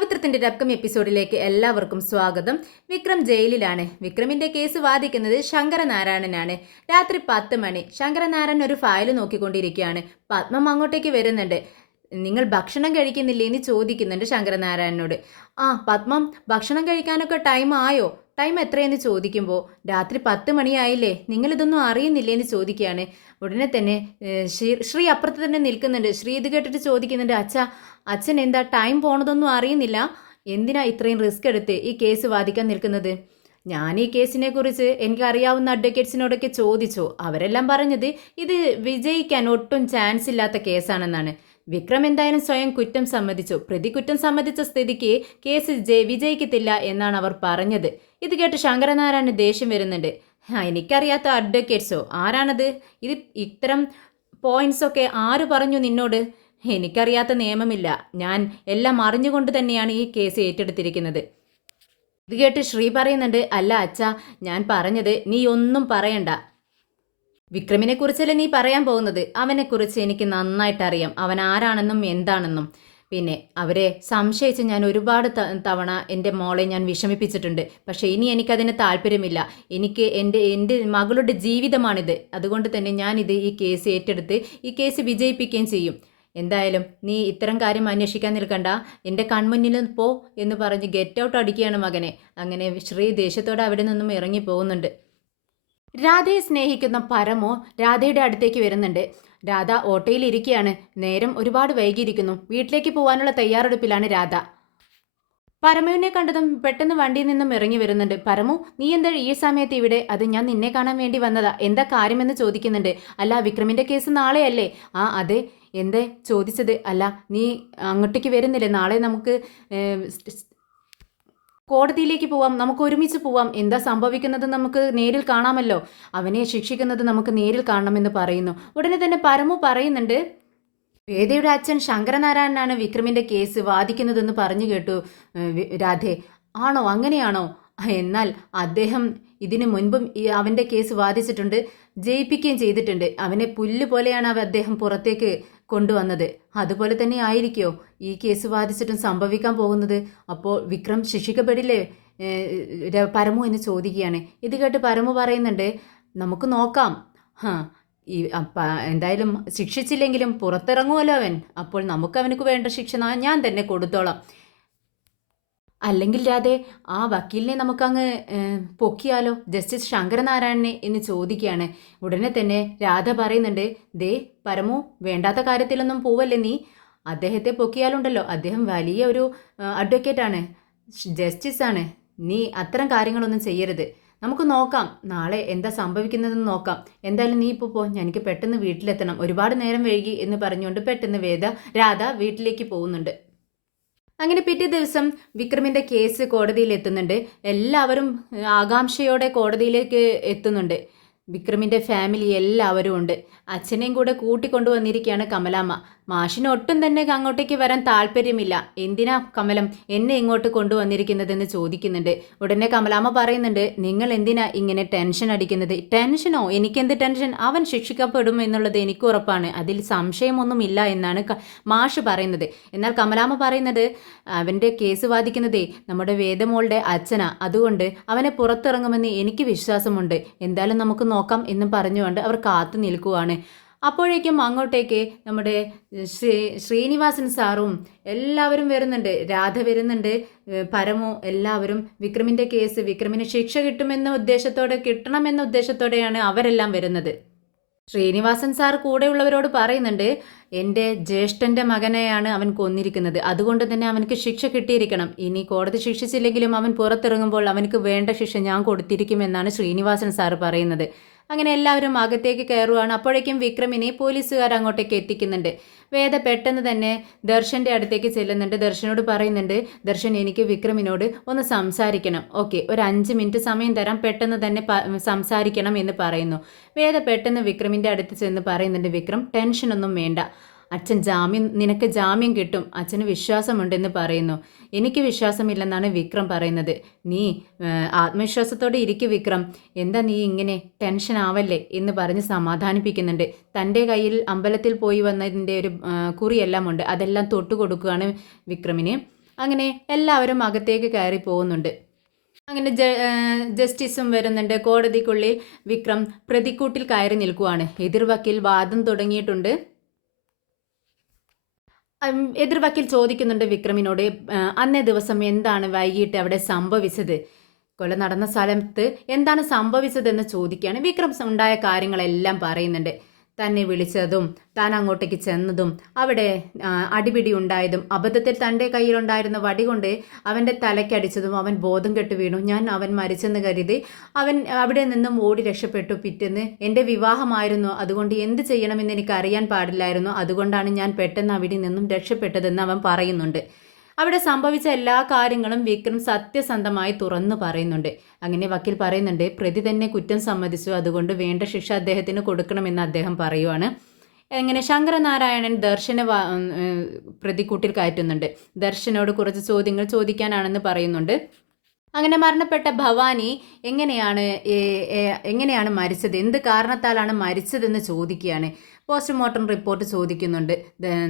പവിത്രത്തിന്റെ രക്കം എപ്പിസോഡിലേക്ക് എല്ലാവർക്കും സ്വാഗതം. വിക്രം ജയിലിലാണ്. വിക്രമിന്റെ കേസ് വാദിക്കുന്നത് ശങ്കരനാരായണനാണ്. രാത്രി 10 മണി. ശങ്കരനാരായണൻ ഒരു ഫയൽ നോക്കിക്കൊണ്ടിരിക്കുകയാണ്. പത്മം അങ്ങോട്ടേക്ക് വരുന്നുണ്ട്. നിങ്ങൾ ഭക്ഷണം കഴിക്കുന്നില്ലേ എന്ന് ചോദിക്കുന്നുണ്ട് ശങ്കരനാരായണനോട്. പത്മം ഭക്ഷണം കഴിക്കാനൊക്കെ ടൈം ആയോ? ടൈം എത്രയെന്ന് ചോദിക്കുമ്പോൾ രാത്രി 10 മണിയായില്ലേ, നിങ്ങളിതൊന്നും അറിയുന്നില്ലേ എന്ന് ചോദിക്കുകയാണ്. ഉടനെ തന്നെ ശ്രീ അപ്പുറത്ത് തന്നെ നിൽക്കുന്നുണ്ട്. ശ്രീ ഇത് കേട്ടിട്ട് ചോദിക്കുന്നുണ്ട്, അച്ഛൻ എന്താ ടൈം പോണതൊന്നും അറിയുന്നില്ല? എന്തിനാ ഇത്രയും റിസ്ക് എടുത്ത് ഈ കേസ് വാദിക്കാൻ നിൽക്കുന്നത്? ഞാൻ ഈ കേസിനെ കുറിച്ച് എനിക്കറിയാവുന്ന അഡ്വക്കേറ്റ്സിനോടൊക്കെ ചോദിച്ചു. അവരെല്ലാം പറഞ്ഞത് ഇത് വിജയിക്കാൻ ഒട്ടും ചാൻസ് ഇല്ലാത്ത കേസാണെന്നാണ്. വിക്രം എന്തായാലും സ്വയം കുറ്റം സമ്മതിച്ചു. പ്രതി കുറ്റം സമ്മതിച്ച സ്ഥിതിക്ക് കേസ് വിജയിക്കത്തില്ല എന്നാണ് അവർ പറഞ്ഞത്. ഇത് കേട്ട് ശങ്കരനാരായണന് ദേഷ്യം വരുന്നുണ്ട്. എനിക്കറിയാത്ത അഡ്വക്കേറ്റ്സോ? ആരാണത്? ഇത് ഇത്തരം പോയിന്റ്സൊക്കെ ആര് പറഞ്ഞു നിന്നോട്? എനിക്കറിയാത്ത നിയമമില്ല. ഞാൻ എല്ലാം അറിഞ്ഞുകൊണ്ട് തന്നെയാണ് ഈ കേസ് ഏറ്റെടുത്തിരിക്കുന്നത്. ഇത് കേട്ട് ശ്രീ പറയുന്നുണ്ട്, അല്ല അച്ഛാ, ഞാൻ പറഞ്ഞത് നീ ഒന്നും പറയണ്ട. വിക്രമിനെ കുറിച്ചല്ലേ നീ പറയാൻ പോകുന്നത്? അവനെക്കുറിച്ച് എനിക്ക് നന്നായിട്ട് അറിയാം. അവൻ ആരാണെന്നും എന്താണെന്നും. പിന്നെ അവരെ സംശയിച്ച് ഞാൻ ഒരുപാട് തവണ എൻ്റെ മോളെ ഞാൻ വിഷമിപ്പിച്ചിട്ടുണ്ട്. പക്ഷേ ഇനി എനിക്കതിന് താല്പര്യമില്ല. എനിക്ക് എൻ്റെ മകളുടെ ജീവിതമാണിത്. അതുകൊണ്ട് തന്നെ ഞാനിത് ഈ കേസ് ഏറ്റെടുത്ത് ഈ കേസ് വിജയിപ്പിക്കുകയും ചെയ്യും. എന്തായാലും നീ ഇത്തരം കാര്യം അന്വേഷിക്കാൻ നിൽക്കണ്ട, എൻ്റെ കൺമുന്നിൽ പോ എന്ന് പറഞ്ഞ് ഗെറ്റ് ഔട്ട് അടിക്കുകയാണ് മകനെ. അങ്ങനെ ശ്രീ ദേഷ്യത്തോടെ അവിടെ നിന്നും ഇറങ്ങി പോകുന്നുണ്ട്. രാധയെ സ്നേഹിക്കുന്ന പരമോ രാധയുടെ അടുത്തേക്ക് വരുന്നുണ്ട്. രാധ ഓട്ടോയിൽ ഇരിക്കുകയാണ്. നേരം ഒരുപാട് വൈകിയിരിക്കുന്നു. വീട്ടിലേക്ക് പോകാനുള്ള തയ്യാറെടുപ്പിലാണ് രാധ. പരമുവിനെ കണ്ടതും പെട്ടെന്ന് വണ്ടിയിൽ നിന്നും ഇറങ്ങി വരുന്നുണ്ട്. പരമു, നീ എന്താ ഈ സമയത്ത് ഇവിടെ? അത് ഞാൻ നിന്നെ കാണാൻ വേണ്ടി വന്നതാ. എന്താ കാര്യമെന്ന് ചോദിക്കുന്നുണ്ട്. അല്ല, വിക്രമിന്റെ കേസ് നാളെയല്ലേ? അതെ. എന്തേ ചോദിച്ചത്? അല്ല, നീ അങ്ങോട്ടേക്ക് വരുന്നില്ലേ? നാളെ നമുക്ക് കോടതിയിലേക്ക് പോവാം, നമുക്ക് ഒരുമിച്ച് പോവാം. എന്താ സംഭവിക്കുന്നത് നമുക്ക് നേരിൽ കാണാമല്ലോ. അവനെ ശിക്ഷിക്കുന്നത് നമുക്ക് നേരിൽ കാണണമെന്ന് പറയുന്നു. ഉടനെ തന്നെ പരമു പറയുന്നുണ്ട്, വേദയുടെ അച്ഛൻ ശങ്കരനാരായണനാണ് വിക്രമിന്റെ കേസ് വാദിക്കുന്നതെന്ന് പറഞ്ഞു കേട്ടു രാധേ. ആണോ? അങ്ങനെയാണോ? എന്നാൽ അദ്ദേഹം ഇതിനു മുൻപും അവൻ്റെ കേസ് വാദിച്ചിട്ടുണ്ട്, ജയിപ്പിക്കുകയും ചെയ്തിട്ടുണ്ട്. അവനെ പുല്ല് പോലെയാണ് അദ്ദേഹം പുറത്തേക്ക് കൊണ്ടുവന്നത്. അതുപോലെ തന്നെ ആയിരിക്കുമോ ഈ കേസ് വാദിച്ചിട്ടും സംഭവിക്കാൻ പോകുന്നത്? അപ്പോൾ വിക്രം ശിക്ഷിക്കപ്പെടില്ലേ പരമു എന്ന് ചോദിക്കുകയാണ്. ഇത് കേട്ട് പരമു പറയുന്നുണ്ട്, നമുക്ക് നോക്കാം. എന്തായാലും ശിക്ഷിച്ചില്ലെങ്കിലും പുറത്തിറങ്ങുമല്ലോ അവൻ. അപ്പോൾ നമുക്ക് അവനക്ക് വേണ്ട ശിക്ഷ ഞാൻ തന്നെ കൊടുത്തോളാം. അല്ലെങ്കിൽ രാധേ, ആ വക്കീലിനെ നമുക്കങ്ങ് പൊക്കിയാലോ, ജസ്റ്റിസ് ശങ്കരനാരായണനെ എന്ന് ചോദിക്കുകയാണ്. ഉടനെ തന്നെ രാധ പറയുന്നുണ്ട്, ദേ പരമു, വേണ്ടാത്ത കാര്യത്തിലൊന്നും പോവല്ലേ നീ. അദ്ദേഹത്തെ പൊക്കിയാലുണ്ടല്ലോ, അദ്ദേഹം വലിയ ഒരു അഡ്വക്കേറ്റാണ്, ജസ്റ്റിസാണ്. നീ അത്തരം കാര്യങ്ങളൊന്നും ചെയ്യരുത്. നമുക്ക് നോക്കാം, നാളെ എന്താ സംഭവിക്കുന്നതെന്ന് നോക്കാം. എന്തായാലും നീ ഇപ്പോൾ പോ, എനിക്ക് പെട്ടെന്ന് വീട്ടിലെത്തണം, ഒരുപാട് നേരം വൈകി എന്ന് പറഞ്ഞുകൊണ്ട് പെട്ടെന്ന് രാധ വീട്ടിലേക്ക് പോകുന്നുണ്ട്. അങ്ങനെ പിറ്റേ ദിവസം വിക്രമിൻ്റെ കേസ് കോടതിയിൽ എത്തുന്നുണ്ട്. എല്ലാവരും ആകാംക്ഷയോടെ കോടതിയിലേക്ക് എത്തുന്നുണ്ട്. വിക്രമിൻ്റെ ഫാമിലി എല്ലാവരും ഉണ്ട്. അച്ഛനെയും കൂടെ കൂട്ടിക്കൊണ്ടുവന്നിരിക്കുകയാണ് കമലാമ്മ. മാഷിന് ഒട്ടും തന്നെ അങ്ങോട്ടേക്ക് വരാൻ താല്പര്യമില്ല. എന്തിനാ കമലം എന്നെ ഇങ്ങോട്ട് കൊണ്ടുവന്നിരിക്കുന്നതെന്ന് ചോദിക്കുന്നുണ്ട്. ഉടനെ കമലാമ്മ പറയുന്നുണ്ട്, നിങ്ങൾ എന്തിനാ ഇങ്ങനെ ടെൻഷൻ അടിക്കുന്നത്? ടെൻഷനോ? എനിക്കെന്ത് ടെൻഷൻ? അവൻ ശിക്ഷിക്കപ്പെടും എന്നുള്ളത് എനിക്ക് ഉറപ്പാണ്, അതിൽ സംശയമൊന്നുമില്ല എന്നാണ് മാഷ് പറയുന്നത്. എന്നാൽ കമലാമ്മ പറയുന്നത്, അവൻ്റെ കേസ് വാദിക്കുന്നതേ നമ്മുടെ വേദമോളുടെ അച്ഛനാ, അതുകൊണ്ട് അവനെ പുറത്തിറങ്ങുമെന്ന് എനിക്ക് വിശ്വാസമുണ്ട്. എന്തായാലും നമുക്ക് നോക്കാം എന്നും പറഞ്ഞുകൊണ്ട് അവർ കാത്തു നിൽക്കുവാണ്. അപ്പോഴേക്കും അങ്ങോട്ടേക്ക് നമ്മുടെ ശ്രീനിവാസൻ സാറും എല്ലാവരും വരുന്നുണ്ട്. രാധ വരുന്നുണ്ട്, പരമു, എല്ലാവരും. വിക്രമിൻ്റെ കേസ്, വിക്രമിന് ശിക്ഷ കിട്ടണമെന്ന ഉദ്ദേശത്തോടെയാണ് അവരെല്ലാം വരുന്നത്. ശ്രീനിവാസൻ സാർ കൂടെയുള്ളവരോട് പറയുന്നുണ്ട്, എൻ്റെ ജ്യേഷ്ഠൻ്റെ മകനെയാണ് അവൻ കൊന്നിരിക്കുന്നത്, അതുകൊണ്ട് തന്നെ അവനക്ക് ശിക്ഷ കിട്ടിയിരിക്കണം. ഇനി കോടതി ശിക്ഷിച്ചില്ലെങ്കിലും അവൻ പുറത്തിറങ്ങുമ്പോൾ അവനക്ക് വേണ്ട ശിക്ഷ ഞാൻ കൊടുത്തിരിക്കുമെന്നാണ് ശ്രീനിവാസൻ സാർ പറയുന്നത്. അങ്ങനെ എല്ലാവരും അകത്തേക്ക് കയറുവാണ്. അപ്പോഴേക്കും വിക്രമിനെ പോലീസുകാർ അങ്ങോട്ടേക്ക് എത്തിക്കുന്നുണ്ട്. വേദ പെട്ടെന്ന് തന്നെ ദർശൻ്റെ അടുത്തേക്ക് ചെല്ലുന്നുണ്ട്. ദർശനോട് പറയുന്നുണ്ട്, ദർശൻ, എനിക്ക് വിക്രമിനോട് ഒന്ന് സംസാരിക്കണം. ഓക്കെ, ഒരു 5 മിനിറ്റ് സമയം തരാം, പെട്ടെന്ന് തന്നെ സംസാരിക്കണം എന്ന് പറയുന്നു. വേദ പെട്ടെന്ന് വിക്രമിൻ്റെ അടുത്ത് ചെന്ന് പറയുന്നുണ്ട്, വിക്രം, ടെൻഷനൊന്നും വേണ്ട, നിനക്ക് ജാമ്യം കിട്ടും, അച്ഛന് വിശ്വാസമുണ്ടെന്ന് പറയുന്നു. എനിക്ക് വിശ്വാസമില്ലെന്നാണ് വിക്രം പറയുന്നത്. നീ ആത്മവിശ്വാസത്തോടെ ഇരിക്കും വിക്രം, എന്താ നീ ഇങ്ങനെ ടെൻഷൻ ആവല്ലേ എന്ന് പറഞ്ഞ് സമാധാനിപ്പിക്കുന്നുണ്ട്. തൻ്റെ കയ്യിൽ അമ്പലത്തിൽ പോയി വന്നതിൻ്റെ ഒരു കുറിയെല്ലാം ഉണ്ട്, അതെല്ലാം തൊട്ടു കൊടുക്കുകയാണ് വിക്രമിന്. അങ്ങനെ എല്ലാവരും അകത്തേക്ക് കയറി പോകുന്നുണ്ട്. അങ്ങനെ ജസ്റ്റിസും വരുന്നുണ്ട്. കോടതിക്കുള്ളിൽ വിക്രം പ്രതിക്കൂട്ടിൽ കയറി നിൽക്കുവാണ്. എതിർവക്കീൽ വാദം തുടങ്ങിയിട്ടുണ്ട്. എതിർവക്കീൽ ചോദിക്കുന്നുണ്ട് വിക്രമിനോട്, അന്നേ ദിവസം എന്താണ് വൈകിട്ട് അവിടെ സംഭവിച്ചത്, കൊല നടന്ന സ്ഥലത്ത് എന്താണ് സംഭവിച്ചതെന്ന് ചോദിക്കുകയാണ്. വിക്രം ഉണ്ടായ കാര്യങ്ങളെല്ലാം പറയുന്നുണ്ട്. തന്നെ വിളിച്ചതും താൻ അങ്ങോട്ടേക്ക് ചെന്നതും അവിടെ അടിപിടി ഉണ്ടായതും അബദ്ധത്തിൽ തൻ്റെ കയ്യിലുണ്ടായിരുന്ന വടി കൊണ്ട് അവൻ്റെ തലയ്ക്കടിച്ചതും അവൻ ബോധം കെട്ട് വീണു. ഞാൻ അവൻ മരിച്ചെന്ന് കരുതി അവൻ അവിടെ നിന്നും ഓടി രക്ഷപ്പെട്ടു. പിറ്റേന്ന് എൻ്റെ വിവാഹമായിരുന്നു, അതുകൊണ്ട് എന്ത് ചെയ്യണമെന്ന് എനിക്ക് അറിയാൻ പാടില്ലായിരുന്നു. അതുകൊണ്ടാണ് ഞാൻ പെട്ടെന്ന് അവിടെ നിന്നും രക്ഷപ്പെട്ടതെന്ന് അവൻ പറയുന്നുണ്ട്. അവിടെ സംഭവിച്ച എല്ലാ കാര്യങ്ങളും വിക്രം സത്യസന്ധമായി തുറന്നു പറയുന്നുണ്ട്. അങ്ങനെ വക്കീൽ പറയുന്നുണ്ട്, പ്രതി തന്നെ കുറ്റം സമ്മതിച്ചു, അതുകൊണ്ട് വേണ്ട ശിക്ഷ അദ്ദേഹത്തിന് കൊടുക്കണമെന്ന് അദ്ദേഹം പറയുവാണ്. എങ്ങനെ ശങ്കരനാരായണൻ ദർശനെ പ്രതിക്കൂട്ടിൽ കയറ്റുന്നുണ്ട്. ദർശനോട് കുറച്ച് ചോദ്യങ്ങൾ ചോദിക്കാനാണെന്ന് പറയുന്നുണ്ട്. അങ്ങനെ മരണപ്പെട്ട ഭവാനി എങ്ങനെയാണ് മരിച്ചത്, എന്ത് കാരണത്താലാണ് മരിച്ചതെന്ന് ചോദിക്കുകയാണ്. പോസ്റ്റ്മോർട്ടം റിപ്പോർട്ട് ചോദിക്കുന്നുണ്ട്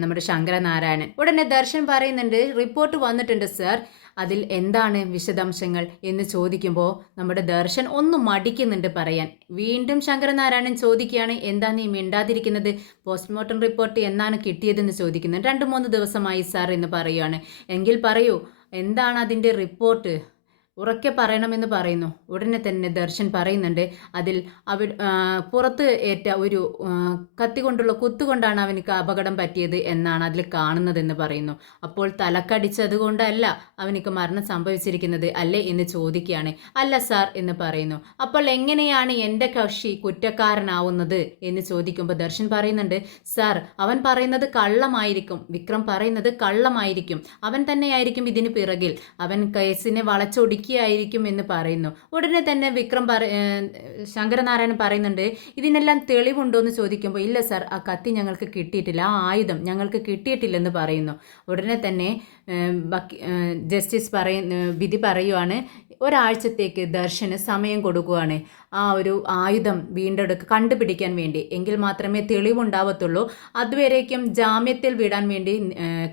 നമ്മുടെ ശങ്കരനാരായണൻ. ഉടനെ ദർശൻ പറയുന്നുണ്ട്, റിപ്പോർട്ട് വന്നിട്ടുണ്ട് സർ, അതിൽ എന്താണ് വിശദാംശങ്ങൾ എന്ന് ചോദിക്കുമ്പോൾ നമ്മുടെ ദർശൻ ഒന്നും മടിക്കുന്നുണ്ട് പറയാൻ. വീണ്ടും ശങ്കരനാരായണൻ ചോദിക്കുകയാണ്, എന്താ നീ മിണ്ടാതിരിക്കുന്നത്, പോസ്റ്റ്മോർട്ടം റിപ്പോർട്ട് എന്നാണ് കിട്ടിയതെന്ന് ചോദിക്കുന്നത്. 2-3 ദിവസമായി സാർ എന്ന് പറയുകയാണ്. എങ്കിൽ പറയൂ, എന്താണ് അതിൻ്റെ റിപ്പോർട്ട്, ഉറക്കെ പറയണമെന്ന് പറയുന്നു. ഉടനെ തന്നെ ദർശൻ പറയുന്നുണ്ട്, അതിൽ പുറത്ത് ഏറ്റ ഒരു കത്തി കൊണ്ടുള്ള കുത്തുകൊണ്ടാണ് അവനക്ക് അപകടം പറ്റിയത് എന്നാണ് അതിൽ കാണുന്നതെന്ന് പറയുന്നു. അപ്പോൾ തലക്കടിച്ചത് കൊണ്ടല്ല അവനക്ക് മരണം സംഭവിച്ചിരിക്കുന്നത് അല്ലേ എന്ന് ചോദിക്കുകയാണ്. അല്ല സാർ എന്ന് പറയുന്നു. അപ്പോൾ എങ്ങനെയാണ് എൻ്റെ കക്ഷി കുറ്റക്കാരനാവുന്നത് എന്ന് ചോദിക്കുമ്പോൾ ദർശൻ പറയുന്നുണ്ട്, സാർ അവൻ പറയുന്നത് കള്ളമായിരിക്കും, വിക്രം പറയുന്നത് കള്ളമായിരിക്കും, അവൻ തന്നെയായിരിക്കും ഇതിന് പിറകിൽ, അവൻ കേസിനെ വളച്ചൊടിക്കുക ആയിരിക്കും എന്ന് പറയുന്നു. ഉടനെ തന്നെ ശങ്കരനാരായണൻ പറയുന്നുണ്ട്, ഇതിനെല്ലാം തെളിവുണ്ടോ എന്ന് ചോദിക്കുമ്പോൾ ഇല്ല സാർ, ആ കത്തി ഞങ്ങൾക്ക് കിട്ടിയിട്ടില്ല, ആ ആയുധം ഞങ്ങൾക്ക് കിട്ടിയിട്ടില്ലെന്ന് പറയുന്നു. ഉടനെ തന്നെ ജസ്റ്റിസ് വിധി പറയുവാണ്, ഒരാഴ്ചത്തേക്ക് ദർശന് സമയം കൊടുക്കുകയാണ് ആ ഒരു ആയുധം കണ്ടുപിടിക്കാൻ വേണ്ടി. എങ്കിൽ മാത്രമേ തെളിവുണ്ടാവത്തുള്ളൂ. അതുവരേക്കും ജാമ്യത്തിൽ വിടാൻ വേണ്ടി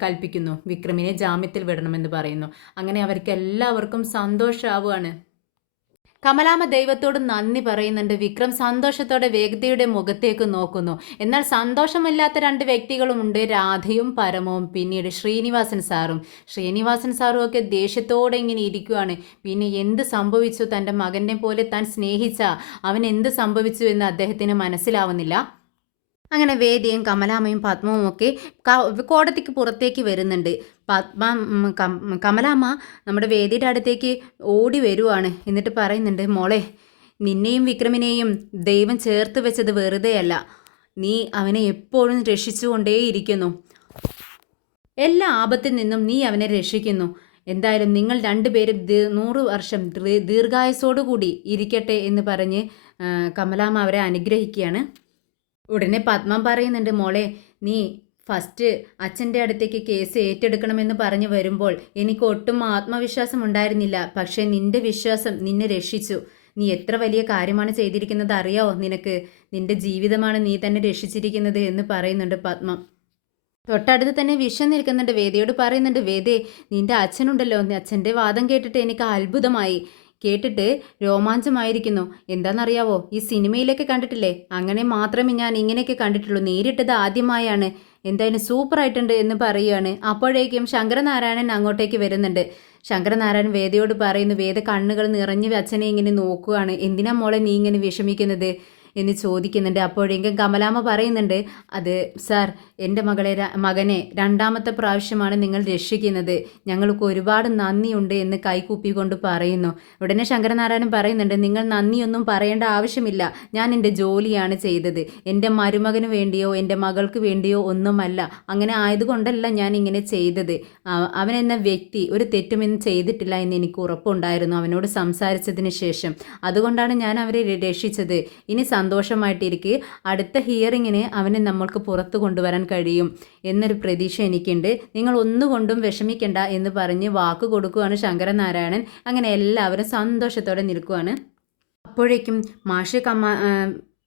കൽപ്പിക്കുന്നു. വിക്രമിനെ ജാമ്യത്തിൽ വിടണമെന്ന് പറയുന്നു. അങ്ങനെ അവർക്ക് എല്ലാവർക്കും സന്തോഷമാവുകയാണ്. കമലാമ്മ ദൈവത്തോട് നന്ദി പറയുന്നുണ്ട്. വിക്രം സന്തോഷത്തോടെ വേഗതയുടെ മുഖത്തേക്ക് നോക്കുന്നു. എന്നാൽ സന്തോഷമില്ലാത്ത 2 വ്യക്തികളുമുണ്ട്, രാധയും പരമവും, പിന്നീട് ശ്രീനിവാസൻ സാറും ഒക്കെ ദേഷ്യത്തോടെ ഇങ്ങനെ ഇരിക്കുകയാണ്. പിന്നെ എന്ത് സംഭവിച്ചു, തൻ്റെ മകനെ പോലെ താൻ സ്നേഹിച്ച അവൻ എന്ത് സംഭവിച്ചു എന്ന് അദ്ദേഹത്തിന് മനസ്സിലാവുന്നില്ല. അങ്ങനെ വേദിയും കമലാമ്മയും പത്മവും ഒക്കെ കോടതിക്ക് പുറത്തേക്ക് വരുന്നുണ്ട്. കമലാമ്മ നമ്മുടെ വേദിയുടെ അടുത്തേക്ക് ഓടി വരുവാണ്. എന്നിട്ട് പറയുന്നുണ്ട്, മോളെ, നിന്നെയും വിക്രമിനെയും ദൈവം ചേർത്ത് വെച്ചത് വെറുതെയല്ല, നീ അവനെ എപ്പോഴും രക്ഷിച്ചുകൊണ്ടേയിരിക്കുന്നു, എല്ലാ ആപത്തിൽ നിന്നും നീ അവനെ രക്ഷിക്കുന്നു. എന്തായാലും നിങ്ങൾ 2 പേരും 100 വർഷം ദീർഘായുസോടുകൂടി ഇരിക്കട്ടെ എന്ന് പറഞ്ഞ് കമലാമ്മ അവരെ അനുഗ്രഹിക്കുകയാണ്. ഉടനെ പത്മം പറയുന്നുണ്ട്, മോളെ, നീ ഫസ്റ്റ് അച്ഛൻ്റെ അടുത്തേക്ക് കേസ് ഏറ്റെടുക്കണമെന്ന് പറഞ്ഞു വരുമ്പോൾ എനിക്ക് ഒട്ടും ആത്മവിശ്വാസം ഉണ്ടായിരുന്നില്ല. പക്ഷേ നിന്റെ വിശ്വാസം നിന്നെ രക്ഷിച്ചു. നീ എത്ര വലിയ കാര്യമാണ് ചെയ്തിരിക്കുന്നത് അറിയാവോ നിനക്ക്, നിന്റെ ജീവിതമാണ് നീ തന്നെ രക്ഷിച്ചിരിക്കുന്നത് എന്ന് പറയുന്നുണ്ട് പത്മം. തൊട്ടടുത്ത് തന്നെ വിഷം നിൽക്കുന്നുണ്ട്. വേദയോട് പറയുന്നുണ്ട്, വേദേ, നിന്റെ അച്ഛനുണ്ടല്ലോ, അച്ഛൻ്റെ വാദം കേട്ടിട്ട് എനിക്ക് അത്ഭുതമായി, കേട്ടിട്ട് രോമാഞ്ചമായിരിക്കുന്നു. എന്താണെന്നറിയാവോ, ഈ സിനിമയിലൊക്കെ കണ്ടിട്ടില്ലേ, അങ്ങനെ മാത്രമേ ഞാൻ ഇങ്ങനെയൊക്കെ കണ്ടിട്ടുള്ളൂ, നേരിട്ടത് ആദ്യമായാണ്. എന്തായാലും സൂപ്പറായിട്ടുണ്ട് എന്ന് പറയുകയാണ്. അപ്പോഴേക്കും ശങ്കരനാരായണൻ അങ്ങോട്ടേക്ക് വരുന്നുണ്ട്. ശങ്കരനാരായണൻ വേദയോട് പറയുന്നു, വേദ കണ്ണുകൾ നിറഞ്ഞ് അച്ഛനെ ഇങ്ങനെ നോക്കുകയാണ്. എന്തിനാ മോളെ നീ ഇങ്ങനെ വിഷമിക്കുന്നത് എന്ന് ചോദിക്കുന്നുണ്ട്. അപ്പോഴേക്കും കമലാമ്മ പറയുന്നുണ്ട്, അത് സാർ, എൻ്റെ മകനെ 2ാമത്തെ പ്രാവശ്യമാണ് നിങ്ങൾ രക്ഷിക്കുന്നത്, ഞങ്ങൾക്ക് ഒരുപാട് നന്ദിയുണ്ട് എന്ന് കൈകൂപ്പിക്കൊണ്ട് പറയുന്നു. ഉടനെ ശങ്കരനാരായണൻ പറയുന്നുണ്ട്, നിങ്ങൾ നന്ദിയൊന്നും പറയേണ്ട ആവശ്യമില്ല, ഞാൻ എൻ്റെ ജോലിയാണ് ചെയ്തത്, എൻ്റെ മരുമകന് വേണ്ടിയോ എൻ്റെ മകൾക്ക് വേണ്ടിയോ ഒന്നുമല്ല, അങ്ങനെ ആയതുകൊണ്ടല്ല ഞാൻ ഇങ്ങനെ ചെയ്തത്. അവനെന്ന വ്യക്തി ഒരു തെറ്റുമെന്ന് ചെയ്തിട്ടില്ല എന്ന് എനിക്ക് ഉറപ്പുണ്ടായിരുന്നു അവനോട് സംസാരിച്ചതിന് ശേഷം, അതുകൊണ്ടാണ് ഞാൻ അവരെ രക്ഷിച്ചത്. ഇനി സന്തോഷമായിട്ടിരിക്കുക, അടുത്ത ഹിയറിങ്ങിന് അവനെ നമ്മൾക്ക് പുറത്തു കൊണ്ടുവരാൻ കഴിയും എന്നൊരു പ്രതീക്ഷ എനിക്കുണ്ട്, നിങ്ങൾ ഒന്നുകൊണ്ടും വിഷമിക്കണ്ട എന്ന് പറഞ്ഞ് വാക്ക് കൊടുക്കുകയാണ് ശങ്കരനാരായണൻ. അങ്ങനെ എല്ലാവരും സന്തോഷത്തോടെ നിൽക്കുകയാണ്. അപ്പോഴേക്കും മാഷ്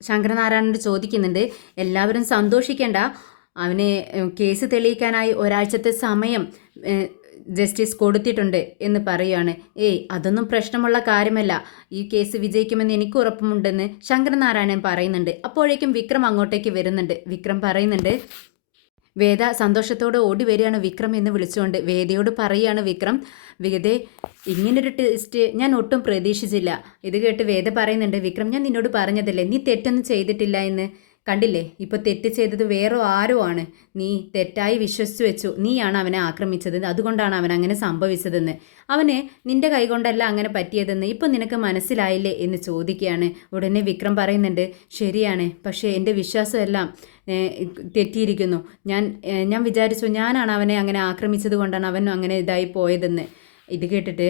ശങ്കരനാരായണനോട് ചോദിക്കുന്നുണ്ട്, എല്ലാവരും സന്തോഷിക്കേണ്ട, അവനെ കേസ് തെളിയിക്കാനായി ഒരാഴ്ചത്തെ സമയം ജസ്റ്റിസ് കൊടുത്തിട്ടുണ്ട് എന്ന് പറയുകയാണ്. ഏയ് അതൊന്നും പ്രശ്നമുള്ള കാര്യമല്ല, ഈ കേസ് വിജയിക്കുമെന്ന് എനിക്ക് ഉറപ്പുമുണ്ടെന്ന് ശങ്കരനാരായണൻ പറയുന്നുണ്ട്. അപ്പോഴേക്കും വിക്രം അങ്ങോട്ടേക്ക് വരുന്നുണ്ട്. വിക്രം പറയുന്നുണ്ട്, വേദ സന്തോഷത്തോടെ ഓടി വരികയാണ് വിക്രം എന്ന് വിളിച്ചുകൊണ്ട്. വേദയോട് പറയുകയാണ് വിക്രം, വേദേ ഇങ്ങനൊരു ടെസ്റ്റ് ഞാൻ ഒട്ടും പ്രതീക്ഷിച്ചില്ല. ഇത് കേട്ട് വേദ പറയുന്നുണ്ട്, വിക്രം ഞാൻ നിന്നോട് പറഞ്ഞതല്ലേ നീ തെറ്റൊന്നും ചെയ്തിട്ടില്ല എന്ന്. കണ്ടില്ലേ ഇപ്പോൾ തെറ്റ് ചെയ്തത് വേറെ ആരോ ആണ്. നീ തെറ്റായി വിശ്വസിച്ചു വെച്ചു, നീയാണ് അവനെ ആക്രമിച്ചത്, അതുകൊണ്ടാണ് അവൻ അങ്ങനെ സംഭവിച്ചതെന്ന്. അവന് നിന്റെ കൈകൊണ്ടല്ല അങ്ങനെ പറ്റിയതെന്ന് ഇപ്പം നിനക്ക് മനസ്സിലായില്ലേ എന്ന് ചോദിക്കുകയാണ്. ഉടനെ വിക്രം പറയുന്നുണ്ട്, ശരിയാണ്, പക്ഷേ എൻ്റെ വിശ്വാസമെല്ലാം തെറ്റിയിരിക്കുന്നു. ഞാൻ വിചാരിച്ചു ഞാനാണ് അവനെ അങ്ങനെ ആക്രമിച്ചത് കൊണ്ടാണ് അവൻ അങ്ങനെ ഇതായി പോയതെന്ന്. ഇത് കേട്ടിട്ട്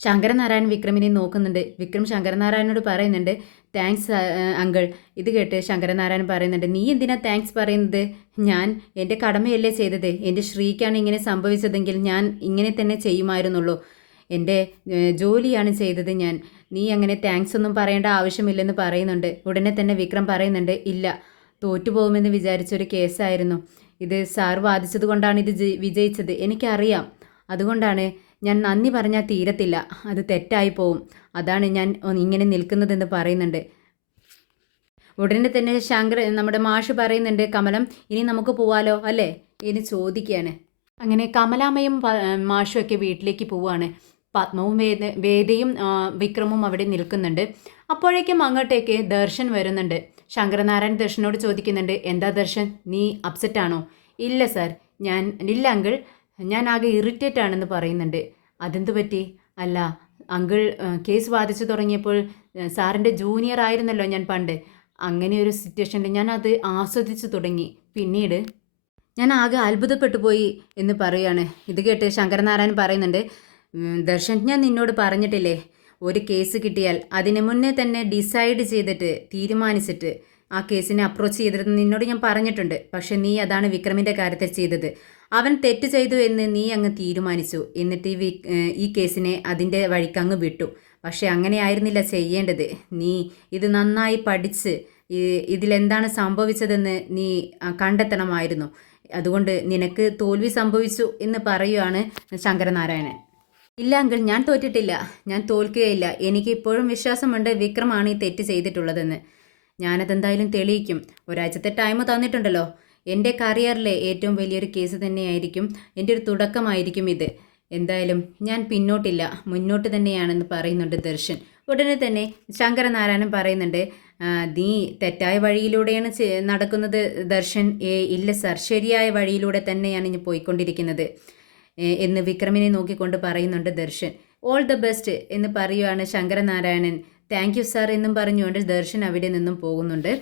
ശങ്കരനാരായണൻ വിക്രമിനെ നോക്കുന്നുണ്ട്. വിക്രം ശങ്കരനാരായണനോട് പറയുന്നുണ്ട്, താങ്ക്സ് അങ്കിൾ. ഇത് കേട്ട് ശങ്കരനാരായണൻ പറയുന്നുണ്ട്, നീ എന്തിനാ താങ്ക്സ് പറയുന്നത്? ഞാൻ എൻ്റെ കടമയല്ലേ ചെയ്തത്. എൻ്റെ ശ്രീക്കാണ് ഇങ്ങനെ സംഭവിച്ചതെങ്കിൽ ഞാൻ ഇങ്ങനെ തന്നെ ചെയ്യുമായിരുന്നുള്ളൂ. എൻ്റെ ജോലിയാണ് ചെയ്തത് ഞാൻ. നീ അങ്ങനെ താങ്ക്സ് ഒന്നും പറയേണ്ട ആവശ്യമില്ലെന്ന് പറയുന്നുണ്ട്. ഉടനെ തന്നെ വിക്രം പറയുന്നുണ്ട്, ഇല്ല, തോറ്റുപോകുമെന്ന് വിചാരിച്ചൊരു കേസായിരുന്നു ഇത്. സാർ വാദിച്ചത് കൊണ്ടാണ് ഇത് വിജയിച്ചത്, എനിക്കറിയാം. അതുകൊണ്ടാണ് ഞാൻ നന്ദി പറഞ്ഞാൽ തീരത്തില്ല, അത് തെറ്റായി പോവും. അതാണ് ഞാൻ ഇങ്ങനെ നിൽക്കുന്നതെന്ന് പറയുന്നുണ്ട്. ഉടനെ തന്നെ നമ്മുടെ മാഷ് പറയുന്നുണ്ട്, കമലം ഇനി നമുക്ക് പോവാലോ അല്ലേ എന്ന് ചോദിക്കുകയാണ്. അങ്ങനെ കമലാമ്മയും മാഷും ഒക്കെ വീട്ടിലേക്ക് പോവുകയാണ്. പത്മവും വേദയും വിക്രമും അവിടെ നിൽക്കുന്നുണ്ട്. അപ്പോഴേക്കും അങ്ങോട്ടേക്ക് ദർശൻ വരുന്നുണ്ട്. ശങ്കരനാരായൺ ദർശനോട് ചോദിക്കുന്നുണ്ട്, എന്താ ദർശൻ, നീ അപ്സെറ്റ് ആണോ? ഇല്ല സാർ, ഇല്ല അങ്കിൾ, ഞാൻ ആകെ ഇറിറ്റേറ്റ് ആണെന്ന് പറയുന്നുണ്ട്. അതെന്തു പറ്റി? അല്ല അങ്കിൾ, കേസ് വാദിച്ചു തുടങ്ങിയപ്പോൾ സാറിൻ്റെ ജൂനിയർ ആയിരുന്നല്ലോ ഞാൻ പണ്ട്. അങ്ങനെ ഒരു സിറ്റുവേഷനിൽ ഞാൻ അത് ആസ്വദിച്ചു തുടങ്ങി. പിന്നീട് ഞാൻ ആകെ അത്ഭുതപ്പെട്ടു പോയി എന്ന് പറയുകയാണ്. ഇത് കേട്ട് ശങ്കരനാരായണൻ പറയുന്നുണ്ട്, ദർശൻ ഞാൻ നിന്നോട് പറഞ്ഞിട്ടില്ലേ, ഒരു കേസ് കിട്ടിയാൽ അതിന് മുന്നേ തന്നെ ഡിസൈഡ് ചെയ്തിട്ട് തീരുമാനിച്ചിട്ട് ആ കേസിനെ അപ്രോച്ച് ചെയ്തിട്ട് നിന്നോട് ഞാൻ പറഞ്ഞിട്ടുണ്ട്. പക്ഷെ നീ അതാണ് വിക്രമിൻ്റെ കാര്യത്തിൽ ചെയ്തത്. അവൻ തെറ്റ് ചെയ്തു എന്ന് നീ അങ്ങ് തീരുമാനിച്ചു. എന്നിട്ട് ഈ കേസിനെ അതിൻ്റെ വഴിക്ക് അങ്ങ് വിട്ടു. പക്ഷെ അങ്ങനെ ആയിരുന്നില്ല ചെയ്യേണ്ടത്. നീ ഇത് നന്നായി പഠിച്ച് ഇതിലെന്താണ് സംഭവിച്ചതെന്ന് നീ കണ്ടെത്തണമായിരുന്നു. അതുകൊണ്ട് നിനക്ക് തോൽവി സംഭവിച്ചു എന്ന് പറയുകയാണ് ശങ്കരനാരായണൻ. ഇല്ല അങ്കിൾ, ഞാൻ തോറ്റിട്ടില്ല, ഞാൻ തോൽക്കുകയില്ല. എനിക്ക് ഇപ്പോഴും വിശ്വാസമുണ്ട് വിക്രമാണ് ഈ തെറ്റ് ചെയ്തിട്ടുള്ളതെന്ന്. ഞാനതെന്തായാലും തെളിയിക്കും. ഒരാഴ്ചത്തെ ടൈം തന്നിട്ടുണ്ടല്ലോ. എൻ്റെ കരിയറിലെ ഏറ്റവും വലിയൊരു കേസ് തന്നെയായിരിക്കും, എൻ്റെ ഒരു തുടക്കമായിരിക്കും ഇത്. എന്തായാലും ഞാൻ പിന്നോട്ടില്ല, മുന്നോട്ട് തന്നെയാണെന്ന് പറയുന്നുണ്ട് ദർശൻ. ഉടനെ തന്നെ ശങ്കരനാരായണൻ പറയുന്നുണ്ട്, നീ തെറ്റായ വഴിയിലൂടെയാണ് നടക്കുന്നത് ദർശൻ. ഇല്ല സാർ, ശരിയായ വഴിയിലൂടെ തന്നെയാണ് ഇനി പോയിക്കൊണ്ടിരിക്കുന്നത് എന്ന് വിക്രമിനെ നോക്കിക്കൊണ്ട് പറയുന്നുണ്ട് ദർശൻ. ഓൾ ദ ബെസ്റ്റ് എന്ന് പറയുകയാണ് ശങ്കരനാരായണൻ. താങ്ക് യു സാർ എന്നും പറഞ്ഞുകൊണ്ട് ദർശൻ അവിടെ നിന്നും പോകുന്നുണ്ട്.